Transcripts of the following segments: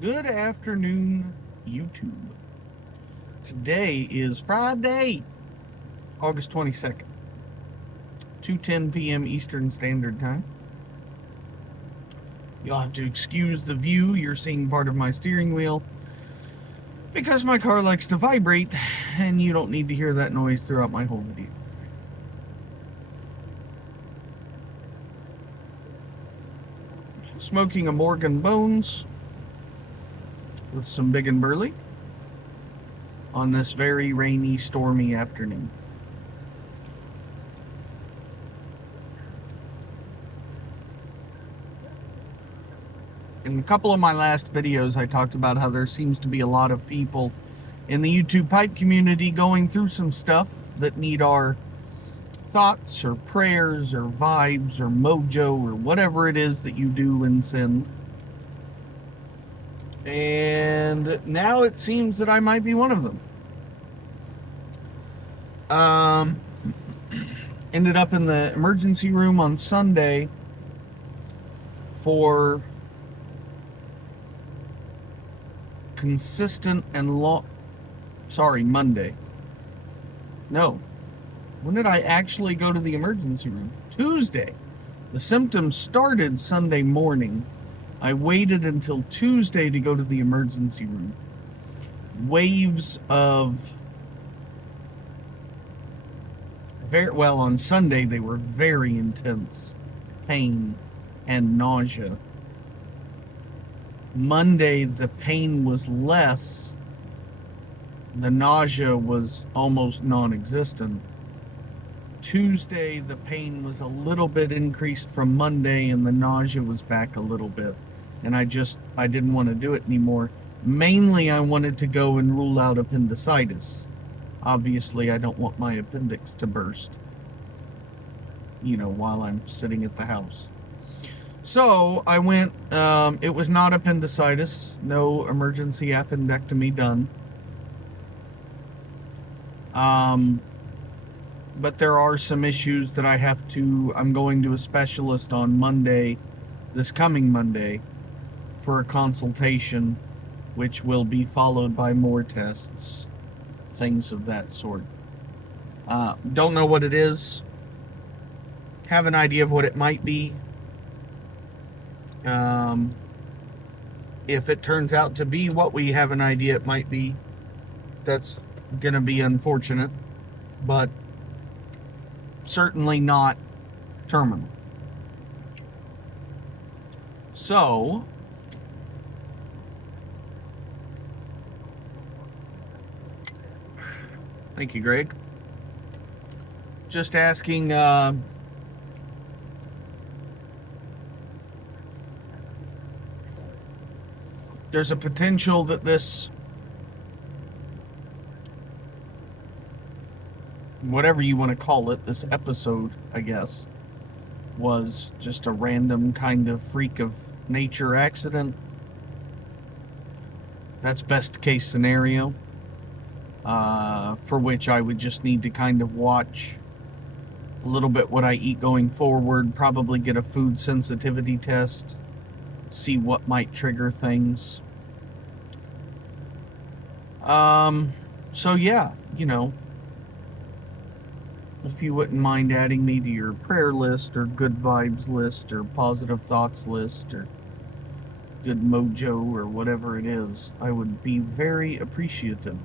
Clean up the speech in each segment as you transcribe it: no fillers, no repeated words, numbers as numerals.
Good afternoon, YouTube. Today is Friday, August 22nd, 2:10 p.m. Eastern Standard Time. You'll have to excuse the view. You're seeing part of my steering wheel because my car likes to vibrate, and you don't need to hear that noise throughout my whole video. Smoking a Morgan Bones with some Big and Burley on this very rainy, stormy afternoon. In a couple of my last videos, I talked about how there seems to be a lot of people in the YouTube pipe community going through some stuff that need our thoughts or prayers or vibes or mojo or whatever it is that you do and send. And now it seems that I might be one of them. Ended up in the emergency room on Sunday for consistent and Monday. No. When did I actually go to the emergency room? Tuesday. The symptoms started Sunday morning. I waited until Tuesday to go to the emergency room. Waves of on Sunday they were very intense pain and nausea. Monday the pain was less. The nausea was almost non-existent. Tuesday the pain was a little bit increased from Monday and the nausea was back a little bit. And I didn't want to do it anymore. Mainly I wanted to go and rule out appendicitis. Obviously I don't want my appendix to burst, while I'm sitting at the house. So I went, it was not appendicitis, no emergency appendectomy done. But there are some issues that I'm going to a specialist on Monday, this coming Monday, for a consultation, which will be followed by more tests, things of that sort. Don't know what it is. Have an idea of what it might be. If it turns out to be what we have an idea it might be, that's gonna be unfortunate, but certainly not terminal. So, thank you, Greg. Just asking, there's a potential that this, whatever you want to call it, this episode, I guess, was just a random kind of freak of nature accident. That's best case scenario, for which I would just need to kind of watch a little bit what I eat going forward, probably get a food sensitivity test, see what might trigger things. So yeah, if you wouldn't mind adding me to your prayer list or good vibes list or positive thoughts list or good mojo or whatever it is, I would be very appreciative.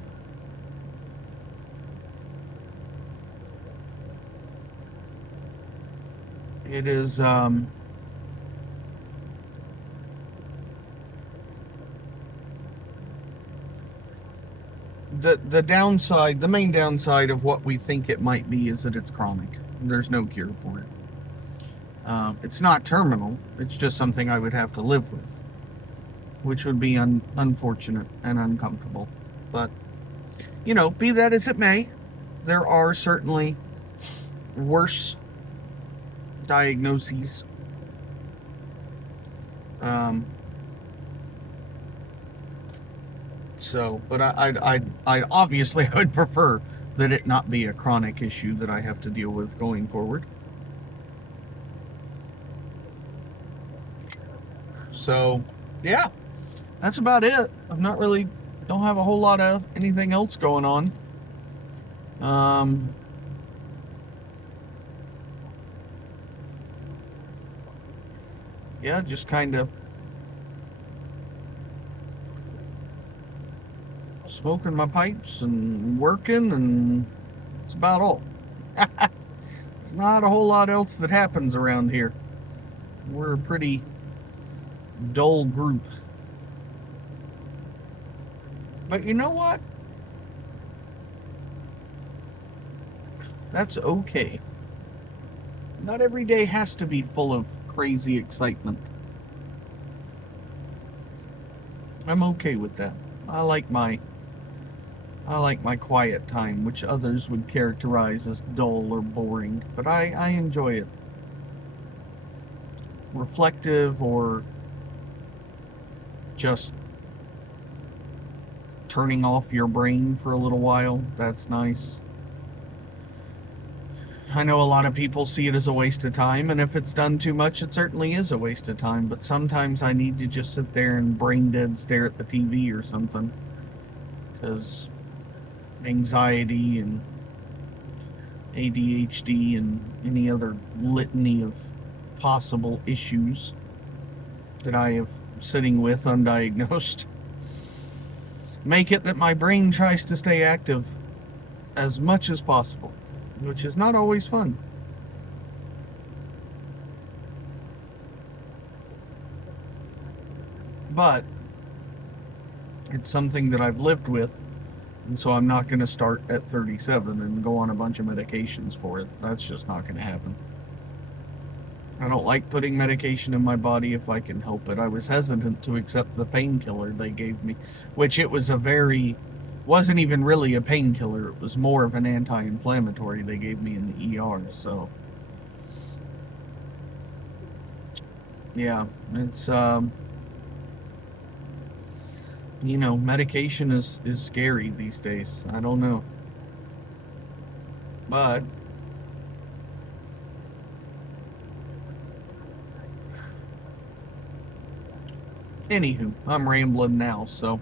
It is, the downside, the main downside of what we think it might be is that it's chronic. There's no cure for it. It's not terminal. It's just something I would have to live with, which would be unfortunate and uncomfortable. But, be that as it may, there are certainly worse diagnoses. But I obviously I would prefer that it not be a chronic issue that I have to deal with going forward. So, yeah. that's about it. Don't have a whole lot of anything else going on. Um, yeah, just kind of smoking my pipes and working, and that's about all. There's not a whole lot else that happens around here. We're a pretty dull group. But you know what? That's okay. Not every day has to be full of crazy excitement. I'm okay with that. I like my quiet time, which others would characterize as dull or boring, but I enjoy it. Reflective or just turning off your brain for a little while, that's nice. I know a lot of people see it as a waste of time, and if it's done too much, it certainly is a waste of time, but sometimes I need to just sit there and brain dead stare at the TV or something, because anxiety and ADHD and any other litany of possible issues that I have sitting with undiagnosed make it that my brain tries to stay active as much as possible, which is not always fun. But it's something that I've lived with, and so I'm not going to start at 37 and go on a bunch of medications for it. That's just not going to happen. I don't like putting medication in my body if I can help it. I was hesitant to accept the painkiller they gave me, which wasn't even really a painkiller. It was more of an anti-inflammatory they gave me in the ER. So, yeah, it's, medication is scary these days. I don't know. But anywho, I'm rambling now, so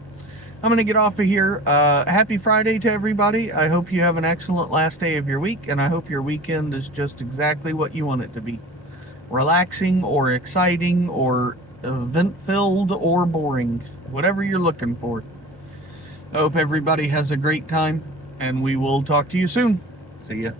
I'm going to get off of here. Happy Friday to everybody. I hope you have an excellent last day of your week, and I hope your weekend is just exactly what you want it to be. Relaxing or exciting or event-filled or boring. Whatever you're looking for. I hope everybody has a great time, and we will talk to you soon. See ya.